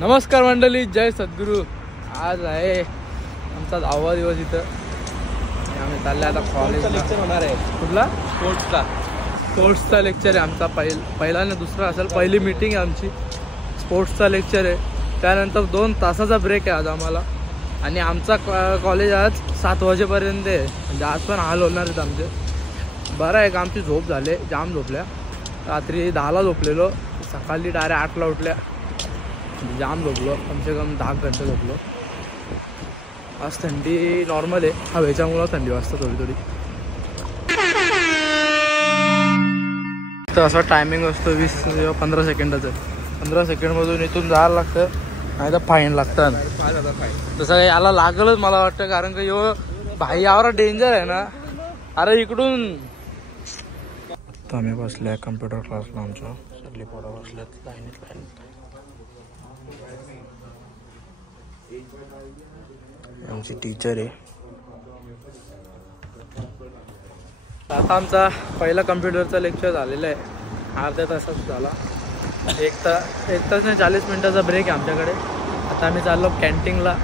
नमस्कार मंडळी, जय सद्गुरू। आज आहे आमचा 10वा दिवस इथं। आम्ही चालले आता कॉलेजला। लेक्चर होणार आहे कुठला? स्पोर्ट्सचा लेक्चर आहे आमचा। पहिला ना दुसरा असेल, पहिली मीटिंग आहे आमची। स्पोर्ट्सचा लेक्चर आहे, त्यानंतर 2 तासाचा ब्रेक आहे आज आम्हाला। आणि आमचा कॉलेज आज 7 वाजेपर्यंत आहे, म्हणजे आज पण हाल होणार आहेत आमचे। बरं आहे का आमची झोप झाले, जाम झोपल्या। रात्री 10ला झोपलेलो, सकाळी डायरेक्ट 8ला उठल्या। जाम झोपलो, कमसे कम 10 घंटे झोपलो। आज थंडी नॉर्मल आहे, हवेच्यामुळं थंडी वाजते थोडी थोडी। तर असा टायमिंग असतो 20-15 सेकंदाचं। 15 सेकंडमधून इथून जायला लागतं, नाही तर फाईन लागतं। तसं याला लागलच मला वाटतं, कारण का यो भाई यावर डेंजर आहे ना। अरे इकडून आम्ही बसले कम्प्युटर क्लासला, आमच्या सगळी पोरं बसल्यात लाईनीत। आमची टीचर आहे। आता आमचा पहिला कम्प्युटरचा लेक्चर झालेला आहे, अर्ध्या तासात झाला। 1 तास नाही 40 मिनिटाचा ब्रेक आहे आमच्याकडे। आता आम्ही चाललो कॅन्टीनला।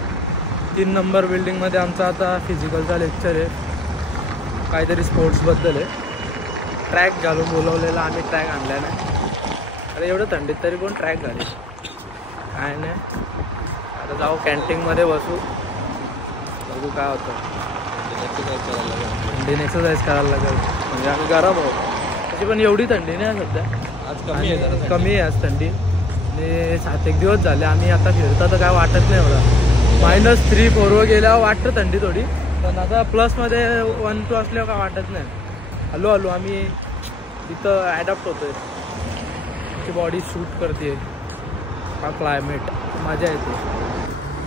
3 नंबर बिल्डिंगमध्ये आमचा आता फिजिकलचा लेक्चर आहे, काहीतरी स्पोर्ट्सबद्दल आहे। ट्रॅक घालून बोलवलेला, आम्ही ट्रॅक आणला नाही। अरे एवढं थंडीत तरी कोण ट्रॅक घाले, काय नाही। आता जाऊ कॅन्टीनमध्ये बसू, बघू काय होतं। थंडीने एक्सरसाइज करायला लागेल, म्हणजे आम्ही गरम आहोत तशी, पण एवढी थंडी नाही सध्या। आज कमी आहे आज थंडी। आणि 7-1 दिवस झाले आम्ही आता फिरता, तर काय वाटत नाही एवढा। -3-4 गेल्यावर वाटतं थंडी थोडी, पण आता प्लसमध्ये 1-2 असल्यावर काय वाटत नाही। हळू आम्ही इथं ॲडॅप्ट होतोय, आमची बॉडी शूट करते हा क्लायमेट, मजा येते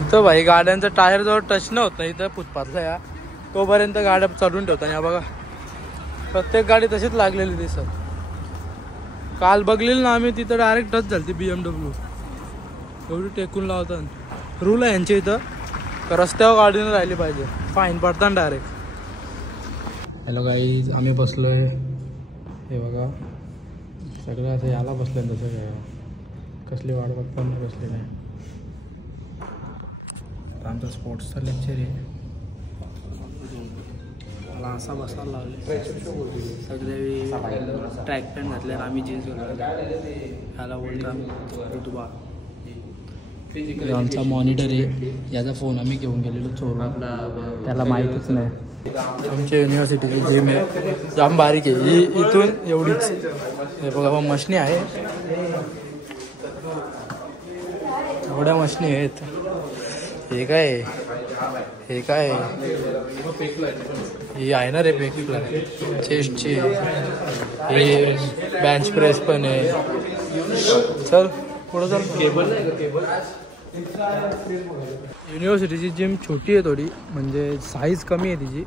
इथं। भाई गाड्यांचं टायर जवळ टच न होत नाही इथं फुटपाथला, या तोपर्यंत गाड्या चढून ठेवतात। या बघा, प्रत्येक गाडी तशीच लागलेली दिसत। काल बघलेली ना आम्ही, तिथं डायरेक्ट टच झाली ती BMW, एवढी टेकून लावतात। रूल आहे यांच्या इथं, रस्त्यावर गाडीनं राहिली पाहिजे, फाईन पडतात डायरेक्ट। हॅलो गाईज, आम्ही बसलोय, हे बघा सगळं असं याला बसलं तसं काय, कसली वाट बघता नाही बसले नाही। आमचा स्पोर्ट्सचा लेक्चर आहे, मला असा बसायला लागले। सगळे ट्रॅक पॅन्ट घातल्यावर आम्ही जीन्स घातले, ह्याला बोलतात ऋतुबा। आमचा मॉनिटर आहे, याचा फोन आम्ही घेऊन गेलेलो चोरून, त्याला माहीतच नाही। आमच्या युनिव्हर्सिटीची जिम आहे, जाम बारीक आहे, ही इथून एवढीच। हे बघा मशनी आहे, एवढ्या मशनी आहेत। हे काय ही आहे ना रे पेकला, चेस्टची। हे बेंच प्रेस पण आहे। चल पुढं चल। केबल युनिव्हर्सिटीची जिम छोटी आहे थोडी, म्हणजे साईज कमी आहे तिची।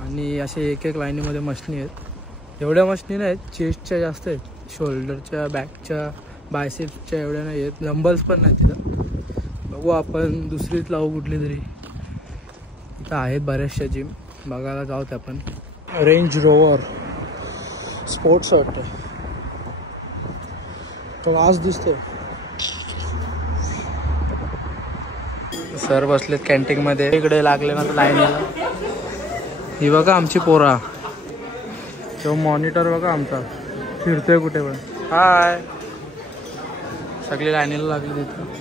आणि असे एक लाईनीमध्ये मशनी आहेत, एवढ्या मशनी नाहीत, चेस्टच्या जास्त आहेत, शोल्डरच्या, बॅकच्या, बायसेप्सच्या एवढ्या नाही आहेत। डंबल्स पण नाहीत तिथं। बघू आपण दुसरीच लावू कुठली तरी, इथं आहेत बऱ्याचशा जिम, बघायला जाऊत आपण। रेंज रोवर स्पोर्ट्स वाटतं, तो आज दिसतोय। सर बसलेत कॅन्टीनमध्ये, इकडे लागले ना तर लाईनीला। ही बघा आमची पोरा, तो मॉनिटर बघा आमचा फिरतोय कुठे पण। हाय, सगळी लाईनीला लागली तिथं।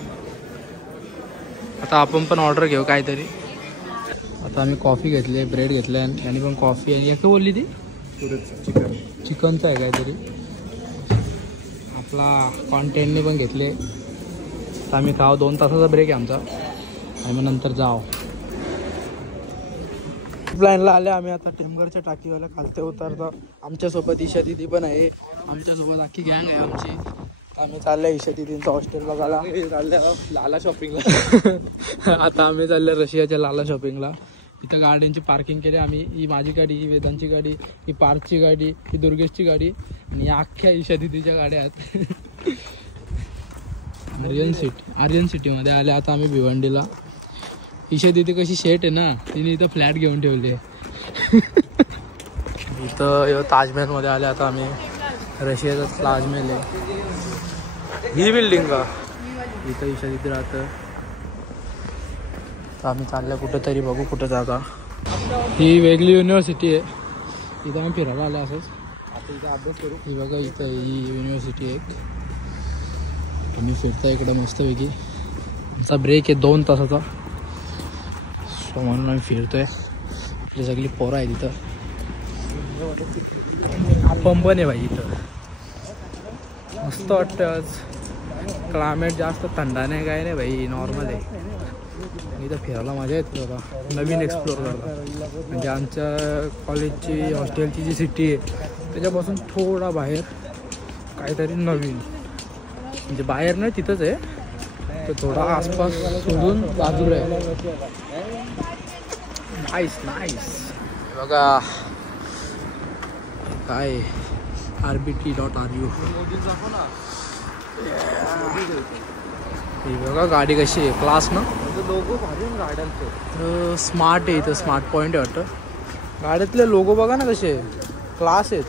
आता आपण पण ऑर्डर घेऊ काहीतरी। आता आम्ही कॉफी घेतली, ब्रेड घेतले, आणि पण कॉफी आहे। एक बोलली ती चिकनचं आहे काहीतरी। आपला कॉन्टेंटने पण घेतले। तर आम्ही खाऊ, 2 तासाचा ब्रेक आहे आमचा, आणि मग नंतर जाऊ। लाईनला आले आम्ही आता टेमघरच्या टाकीवाला, खालते उतरता। आमच्यासोबत ईशा दिदी पण आहे, आमच्यासोबत अख्खी गँग आहे आमची। आम्ही चालल्या ईशा दिदींचं हॉस्टेल बघायला, चालल्या लाला शॉपिंगला। आता आम्ही चालल्या रशियाच्या लाला शॉपिंगला। इथं गाड्यांची पार्किंग केली आम्ही, ही माझी गाडी, ही वेदांची गाडी, ही पार्थची गाडी, ही दुर्गेशची गाडी, आणि या अख्ख्या ईशा दिदीच्या गाड्या आहेत। आर्यन सिटीमध्ये आले आता आम्ही भिवंडीला। ईशा दिदी कशी शेट आहे ना, तिने इथं फ्लॅट घेऊन ठेवली आहे। इथं ताजमहलमध्ये आले आता आम्ही, रशियाचा ताजमहल आहे। ही बिल्डिंग का इथं ईशा तिथे राहतं. तर आम्ही चाललं कुठंतरी, बघू कुठं जागा. ही वेगळी युनिव्हर्सिटी आहे, इथं आम्ही फिरायला आलो असंच. आता इथं अभ्यास करू. ही बघा इथं ही युनिव्हर्सिटी आहे. आम्ही फिरतो इकडं मस्तपैकी. आमचा ब्रेक आहे 2 तासाचा, सो म्हणून आम्ही फिरतोय. इथे सगळी पोरं आहे तिथं. पंप आहे भाई इथं. मस्त वाटतं. आज क्लायमेट जास्त थंडा नाही, काय नाही भाई, नॉर्मल आहे. इथं फिरायला मजा येते बघा, नवीन एक्सप्लोअर करता. म्हणजे आमच्या कॉलेजची हॉस्टेलची जी सिटी आहे त्याच्यापासून थोडा बाहेर काहीतरी नवीन, म्हणजे बाहेर नाही तिथंच आहे, तर थोडा आसपास सोडून बाजूला आहे. Nice nice. बघा काय RBT.RU. ही बघा गाडी कशी आहे, क्लास ना. लोगो भारी गाड्यांचे, स्मार्ट आहे इथं. स्मार्ट पॉईंट आहे वाटतं. गाड्यातले लोगो बघा ना कसे क्लास आहेत.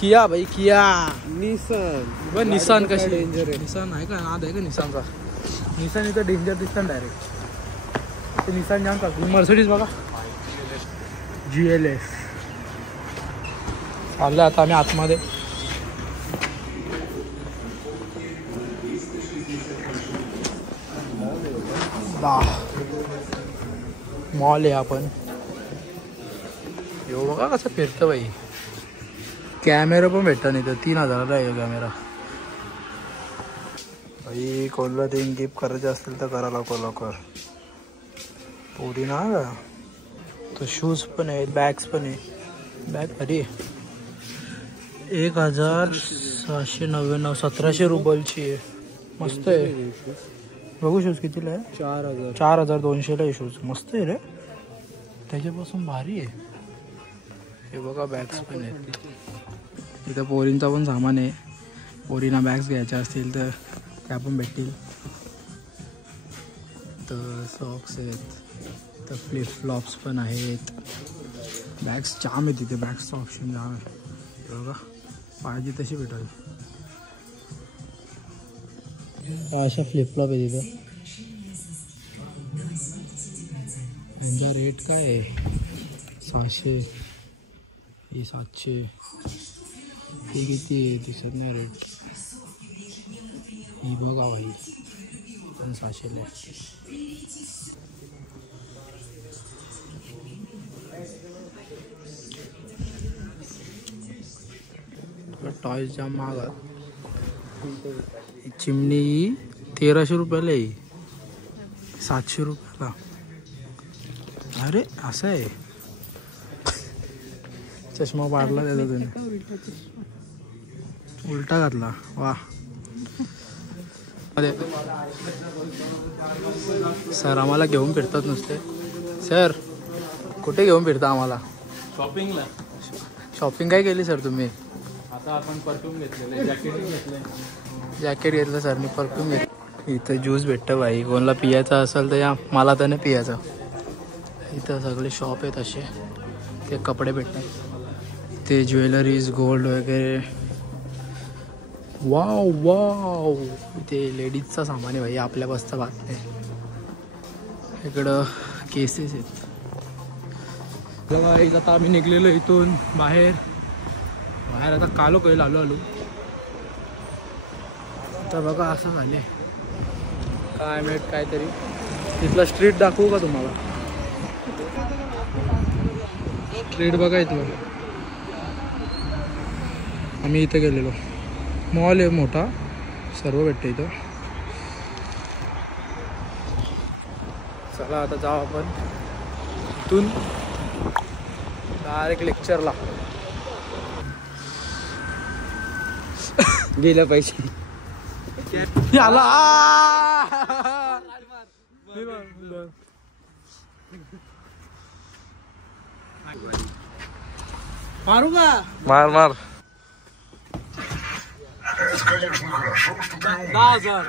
किया भाई, किया. निसान, निसान कशी डेंजर आहे. निसान आहे का, नाद आहे का निसानचा. निसान इथं डेंजर दिसतं डायरेक्ट. ते निसान जाम चालतं. मर्सिडीज बघा, GLS. चाललं आता आम्ही आतमध्ये. मॉल आहे आपण. यो बघा कसं फिरतं बाई. कॅमेरा पण भेटता नाही तर 3000ला आहे कॅमेरा. भाई कोणला ते गिफ्ट करायचे असतील तर करा लवकर लवकर. पोरी ना का तो शूज पण आहे, बॅग्स पण आहे. बॅग अरे 1699, 1700 रुपयाची आहे. मस्त आहे. बघू शूज कितीला आहे. 4200 आहे शूज. मस्त आहे रे, त्याच्यापासून भारी आहे. हे बघा बॅग्स पण आहेत. इथं पोरींचा पण सामान आहे. पोरींना बॅग्स घ्यायच्या असतील तर त्या पण भेटतील. तर सॉक्स आहेत, तर फ्लिप फ्लॉप्स पण आहेत. बॅग्स जाम आहे तिथे, बॅग्सचं ऑप्शन जाम आहे. बघा पाहिजे तशी भेटेल. अशा फ्लिपफ्लॉप आहे तिथे. यांचा रेट काय आहे, 600. ही 700. ही किती आहे दिसत नाही रेट. ही बघा भाई 600ला आहे. टॉयज जाम महाग. चिमणी 1300 रुपयाला आहे, 700 रुपयाला. अरे असं आहे. चष्मा पाडला त्याचा त्याने, उलटा घातला. वा. सर आम्हाला घेऊन फिरतात नुसते. सर कुठे घेऊन फिरता आम्हाला? शॉपिंगला. शॉपिंग काय केली सर तुम्ही? आता आपण परफ्यूम घेतलेलं, जॅकेट घेतलं. जॅकेट घेतलं सरनी, परफ्यूम घेतलं. इथं ज्यूस भेटतं भाई, कोणाला पियाचं असेल तर या. मला तर नाही पियाचं. इथं सगळे शॉप आहेत असे. ते कपडे भेटतात, ते ज्वेलरीज, गोल्ड वगैरे. Wow wow. इथे लेडीजचा सामान आहे भाई, आपल्या बसचा बात नाही. इकडं केसेस आहेत. बघा आता आम्ही निघलेलो इथून बाहेर. आता कालो कैल आलो तर बघा असं झाले क्लायमेट काहीतरी. तिथला स्ट्रीट दाखवू का तुम्हाला? स्ट्रीट बघा इथलं. आम्ही इथं गेलेलो. मॉल आहे मोठा, सर्व भेटतं इथं. चला आता जाऊ आपण इथून डायरेक्ट लेक्चरला. गेलं पैसे याला. मारू का? मार मार. 10,000.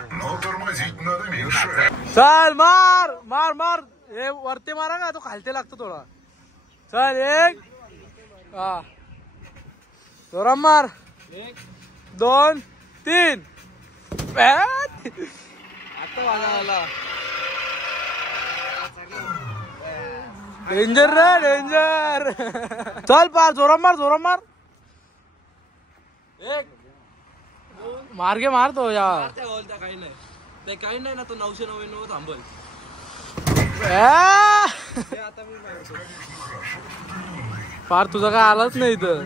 चल मार मार मार. हे वरती मारा का, तो खालते लागतो थोडा. चल 1. हा जोराम मार. 1 2 3. डेंजर रे डेंजर. चल पार जोरात मार. मार्गे मारतो यार. काही नाही ना तो 999 थांबल. पार तुझा काय आलाच नाही इथं.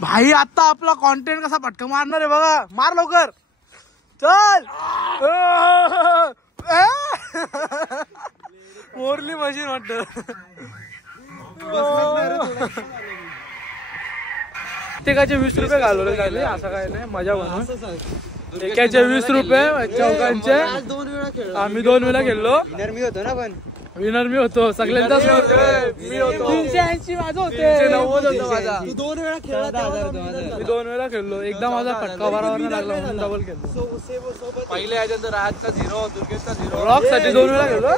भाई आता आपला कॉन्टेंट कसा पटकन मारणार आहे बघा. मार लवकर चल. मोरली मशीन वाटत. प्रत्येकाचे 20 रुपये घालवले गेले. असं काय नाही मजा म्हणून. एकाचे 20 रुपये चौकांचे. आम्ही 2 वेळा खेळलो. मी होतो ना पण विनर मी होतो सगळ्यांचाच. मी होतो 380 माझं होते. 390 होतं माझा. तू 2 वेळा खेळला. मी 2 वेळा खेळलो. एकदा माझा फटका बरोबर लागला म्हणून डबल खेळलो. पहिले याच्यात राजचा 0 दुर्गेशचा 0. ब्लॉक साठी 2 वेळा खेळलो.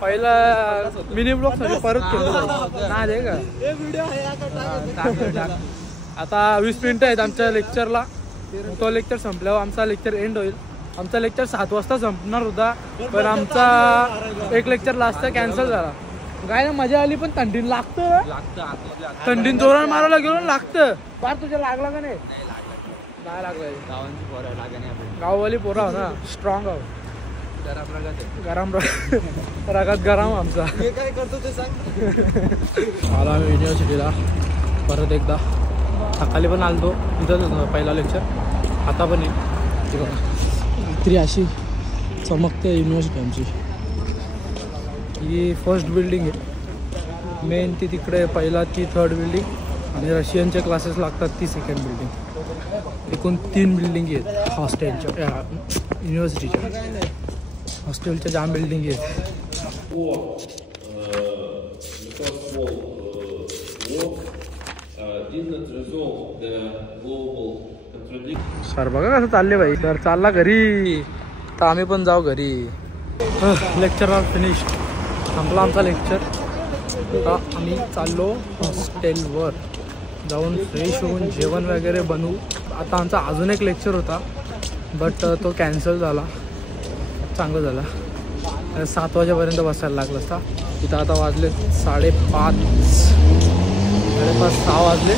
पहिला मिनी ब्लॉक साठी परत खेळलो ना दे का. आता 20 मिनिटं आहेत आमच्या लेक्चरला. तो लेक्चर संपल्यावर आमचा लेक्चर एंड होईल. आमचा लेक्चर 7 वाजता संपणार होता पण आमचा एक लेक्चर लास्ट कॅन्सल झाला. काय ना मजा आली पण थंडीन लागतं. थंडीन जोरात मारायला गेलो लागतं. बार तुझ्या लागला का नाही. नाही लागलाय. गाववाली पोरा हो ना स्ट्रॉंग आहो. गरम रागात गरम आमचा. काय करतो ते सांग. आलो आम्ही युनिव्हर्सिटीला परत एकदा. सकाळी पण आलतो इथंच पहिला लेक्चर. आता पण येईल. इतरी अशी चमकते युनिव्हर्सिटी आमची. ही फर्स्ट बिल्डिंग आहे. मेन ती तिकडे पहिला ती 3rd बिल्डिंग आणि रशियनचे क्लासेस लागतात ती 2nd बिल्डिंग. एकूण 3 बिल्डिंगी आहेत हॉस्टेलच्या युनिव्हर्सिटीच्या. हॉस्टेलच्या जाम बिल्डिंगी आहेत. सर बघा कसं चालले भाई. सर चालला घरी तर आम्ही पण जाऊ घरी. Lecture are finish. संपला आमचा लेक्चर. आता आम्ही चाललो हॉस्टेलवर जाऊन फ्रेश होऊन जेवण वगैरे बनवू. आता आमचा अजून एक लेक्चर होता बट तो कॅन्सल झाला. चांगलं झालं. 7 वाजेपर्यंत बसायला लागलं असता. तिथं आता वाजले 5:30 6 वाजले.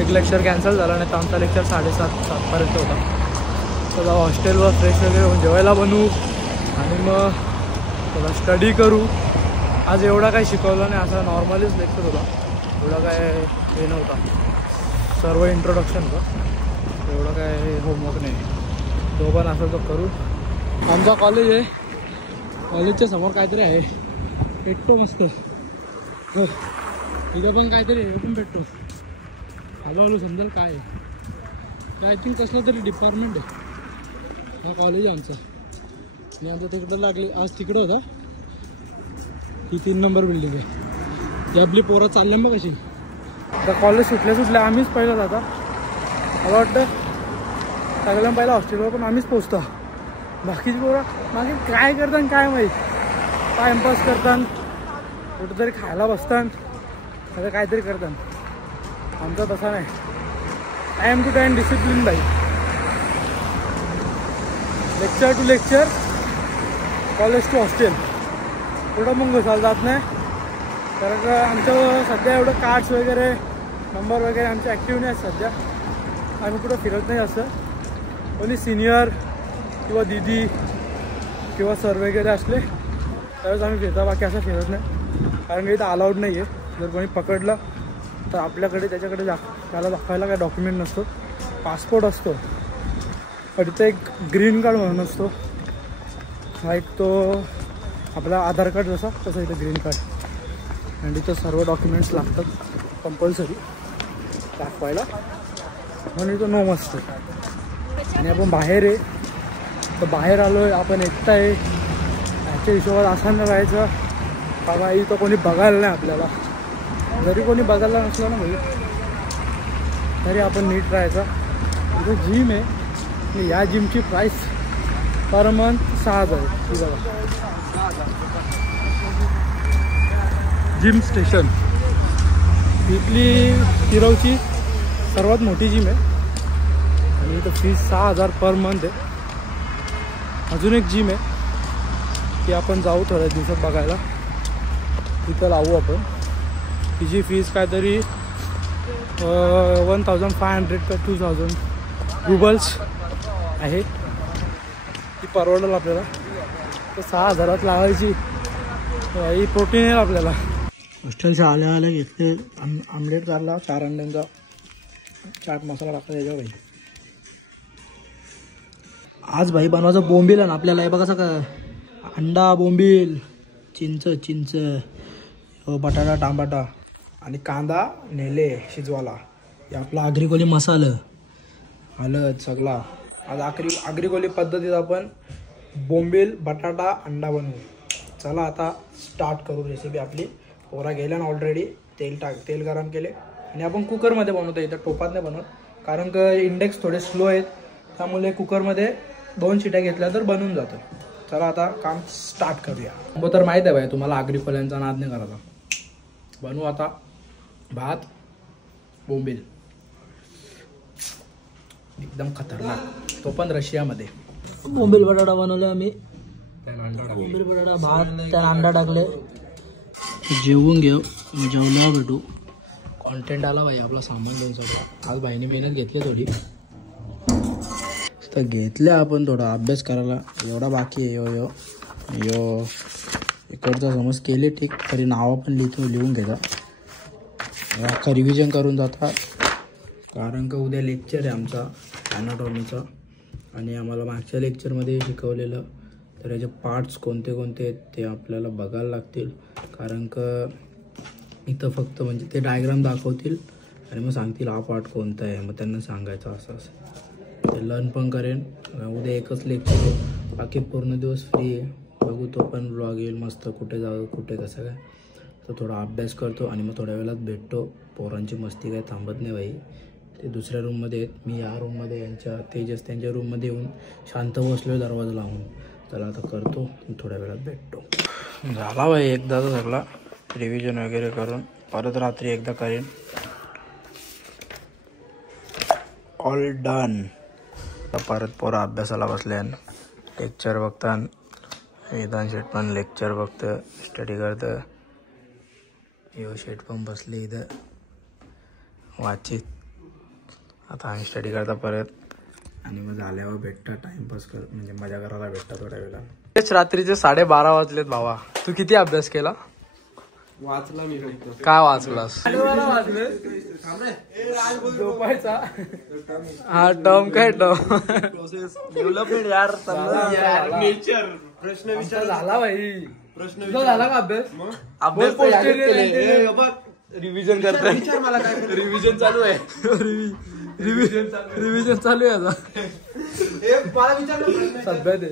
एक लेक्चर कॅन्सल झाला नाही तर आमचा लेक्चर 7:30 पर्यंत होता. तर हॉस्टेलवर फ्रेश वगैरे होऊन जेवायला बनवू आणि मग थोडा स्टडी करू. आज एवढा काही शिकवलं नाही. असा नॉर्मलीच लेक्चर होता. एवढा काय हे नव्हता. सर्व इंट्रोडक्शन होतं. एवढं काय होमवर्क नाही. तो पण असं तर करू. आमचा कॉलेज आहे. कॉलेजच्या समोर काहीतरी आहे. भेटतो मस्त. हो इथं पण काहीतरी हे पण भेटतो. हळूहळू समजेल काय आहे. आय थिंक कसलं तरी डिपार्टमेंट आहे. हा कॉलेज आहे आमचा. आणि आमचं तिकडं लागले आज तिकडं होता. ही 3 नंबर बिल्डिंग आहे. ही आपली पोरं चालल्या मग कशी. आता कॉलेज सुटल्या आम्हीच पहिलं जाता. मला वाटतं सगळ्यांना पहिला हॉस्टेलवर पण आम्हीच पोचतो. बाकीची पोरं मागे काय करतात काय माहीत. टाइमपास करतात कुठंतरी खायला बसतात सगळं काहीतरी करतात. आमचा तसा नाही. टाइम टू टाइम डिसिप्लिन बाई. Lecture to lecture college to hostel. कुठं मग घुसायला जात नाही. कारण आमचं सध्या एवढं कार्ड्स वगैरे नंबर वगैरे आमचे ॲक्टिव्ह नाही आहेत सध्या. आम्ही कुठं फिरत नाही असं. कोणी सिनियर किंवा दीदी किंवा सर वगैरे असले तरच आम्ही फिरता. बाकी असं फिरत नाही कारण की इथं अलाउड नाही आहे. जर कोणी पकडलं तर आपल्याकडे त्याच्याकडे त्याला दाखवायला काय डॉक्युमेंट नसतो. पासपोर्ट असतो पण इथं एक ग्रीन कार्ड म्हणून असतो. हा एक तो आपला आधार कार्ड जसा तसं इथं ग्रीन कार्ड. आणि इथं सर्व डॉक्युमेंट्स लागतात कंपल्सरी दाखवायला. म्हणून इथं नो मस्त. आणि आपण बाहेर आहे तर बाहेर आलो आहे आपण एकटा आहे. त्याच्या हिशोबात असं नाही राहायचं बाबा इथं कोणी बघायला नाही आपल्याला. जरी कोणी बघायला नसलं ना भाई तरी आपण नीट राहायचा. इथं जिम आहे. या जिमची प्राईस पर मंथ 6,000 आहे. ही बघा जिम स्टेशन. इथली तिरवची सर्वात मोठी जिम आहे. इथं फीस 6,000 पर मंथ आहे. अजून एक जिम आहे ती आपण जाऊ थोड्या दिवसात बघायला. तिथं लावू आपण. तिची फीस काहीतरी 1,500 का 2,000 रुबल्स आहे. ती परवडेल आपल्याला. तर 6,000 लावायची ही प्रोटीन आहे आपल्याला. हॉस्टेलच्या आल्या घेतले आमलेट काढला 4 अंड्यांचा. चाट मसाला टाकला त्याच्यावर भाई. आज भाई बनवायचं बोंबील आहे ना आपल्याला. हे बघा सगळं अंडा बोंबील चिंच बटाटा टांबाटा आणि कांदा नेले शिजवाला. हे आपला आग्रिकोली मसाला हळद सगळा. आज आग्रिकोली पद्धतीत आपण बोंबील बटाटा अंडा बनवू. चला आता स्टार्ट करू रेसिपी आपली. पोरा गेल्या ना ऑलरेडी. तेल गरम केले आणि आपण कुकरमध्ये बनवतो. इथं टोपात नाही बनवत कारण का इंडेक्स थोडे स्लो आहेत. त्यामुळे कुकरमध्ये 2 शिट्या घेतल्या तर बनून जातं. चला आता काम स्टार्ट करूया. तर माहीत आहे भाई तुम्हाला आग्रिकोल्यांचा नाद नाही करायचा. बनवू आता भात बोंबील एकदम खतरनाक. तो पण रशियामध्ये. बोंबील बटाटा बनवले आम्ही. बोंबील बटाटा भात त्याला अंडा टाकले. जेवून घेऊ. जेवल्यावर भेटू. कॉन्टेंट आला भाई आपला सामान देऊन सगळं. आज भाईने मेहनत घेतली थोडी. तर घेतले आपण थोडा अभ्यास करायला. एवढा बाकी आहे. यो इकडचा समज केले ठीक. तरी नावं पण लिहून घेता. अख्खा रिव्हिजन करून जाता कारण का उद्या लेक्चर आहे आमचा ॲनाटॉमीचा. आणि आम्हाला मागच्या लेक्चरमध्ये शिकवलेलं तर याचे पार्ट्स कोणते कोणते आहेत ते आपल्याला बघायला लागतील. कारण का इथं फक्त म्हणजे ते डायग्राम दाखवतील आणि मग सांगतील हा पार्ट कोणता आहे. मग त्यांना सांगायचं असं ते लर्न पण करेन. उद्या एकच लेक्चर आहे. बाकी पूर्ण दिवस फ्री आहे. बघू तो पण ब्लॉग येईल मस्त. कुठे जाऊ कुठे कसं काय. तर थोडा अभ्यास करतो आणि मग थोड्या वेळात भेटतो. पोरांची मस्ती काय थांबत नाही भाई. ते दुसऱ्या रूममध्ये आहेत. मी या रूममध्ये यांच्या तेजस त्यांच्या रूममध्ये येऊन शांत बसलो दरवाजा लावून. त्याला आता करतो थोड्या वेळात भेटतो. झाला भाई एकदाचा सगळा रिव्हिजन वगैरे करून. परत रात्री एकदा करेन. All done. परत पोरा अभ्यासाला बसल्यान. लेक्चर बघता. वेदांत शेट पण लेक्चर बघतं स्टडी करतं. यो शेट पण बसले इथं वाचित. आता आम्ही स्टडी करता परत आणि मग झाल्यावर भेटता टाइमपास कर म्हणजे मजा करायला भेटता थोड्या वेळा. तेच रात्रीचे 12:30 वाजलेत भावा. तू किती अभ्यास केला? वाचला मी. काय वाचलास? झोपायचा. हा टर्म काय टर्म डेव्हलपमेंट यार. नेचर प्रश्न विचार झाला भाई. प्रश्न झाला का अभ्यास? रिव्हिजन करताय. विचार मला काय रिव्हिजन चालू आहे. रिव्हिजन चालू आहे आता. मला विचार सध्या ते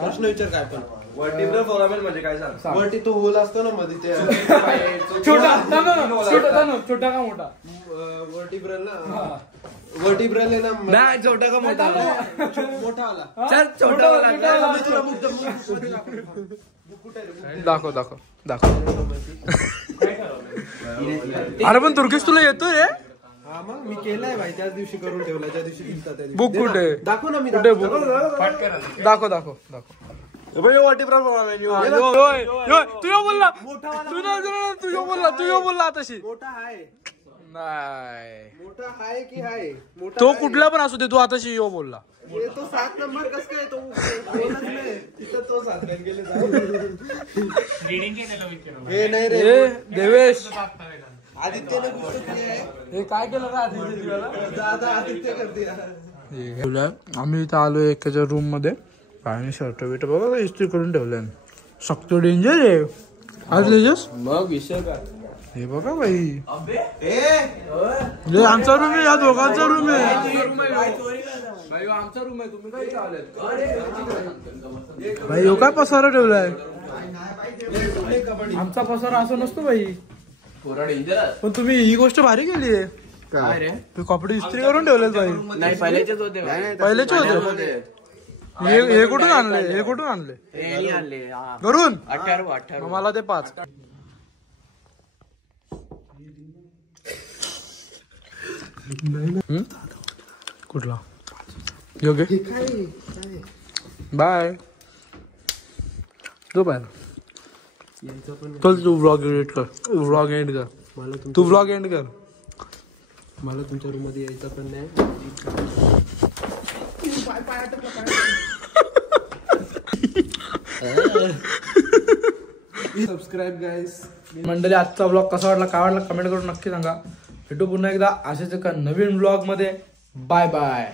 प्रश्न विचार काय पण. वर्टिब्रल फोरामेन म्हणजे काय सांग. वरती तो होल असतो ना मध्ये ते छोटा का मोठा वर्टिब्रल ना. वर्टिब्रल आहे ना. नाही छोटा का मोठा. मोठा आला. चल छोटा दाखव अरे पण तुर्किश तुला येतोय रे. हा मग मी केलाय भाई. त्याच दिवशी करून ठेवला ज्या दिवशी दिसतात त्या दिवशी. बुक कुठे? दाखव ना. मी कुठे बुक? दाखव वर्टिब्रल फोरामेन. तू बोलला तशी. मोठा आहे. नाही मोठा आहे की आहे. मोठा तो कुठला पण असू दे. तू आताशी यो बोलला. तो 7 नंबर कस काय. तो बोलत नाही तिथं. तो 7 गेले. हे नाही रे देवेश. आदित्यने पुस्तक आहे. हे काय केलं का आदित्य? दादा आदित्य करते. आम्ही इथं आलो एकाच्या रूम मध्ये. पाणी शर्ट बिट बघा इस्त्री करून ठेवलंय. सक्त डेंजर आहे आज तेजस. मग विषय काय. हे बघा भाई. आमचा रूम आहे. या दोघांचा रूम आहे. आमचा रूम आहे. तुम्ही काय आलेत भाई. काय पसारा ठेवलाय. आमचा पसारा असं नसतो भाई. पण तुम्ही ही गोष्ट भारी केली आहे. काय रे. तू कपडे इस्त्री करून ठेवलेत भाई. नाही पहिल्याचेच होते. पहिलेच होते. हे कुठून आणले? घरून 18. मला ते 5. कुठला योगे बाय तो बाय चल तू व्लॉग एडिट कर व्लॉग एंड कर तू व्लॉग एंड कर मला तुमच्या रूम मध्ये यायचं पण नाही सबस्क्राईब गाईस मंडळी आजचा व्लॉग कसा वाटला काय वाटला कमेंट करून नक्की सांगा भेटू पुन्हा एकदा असेच एका नवीन व्लॉग मध्ये बाय बाय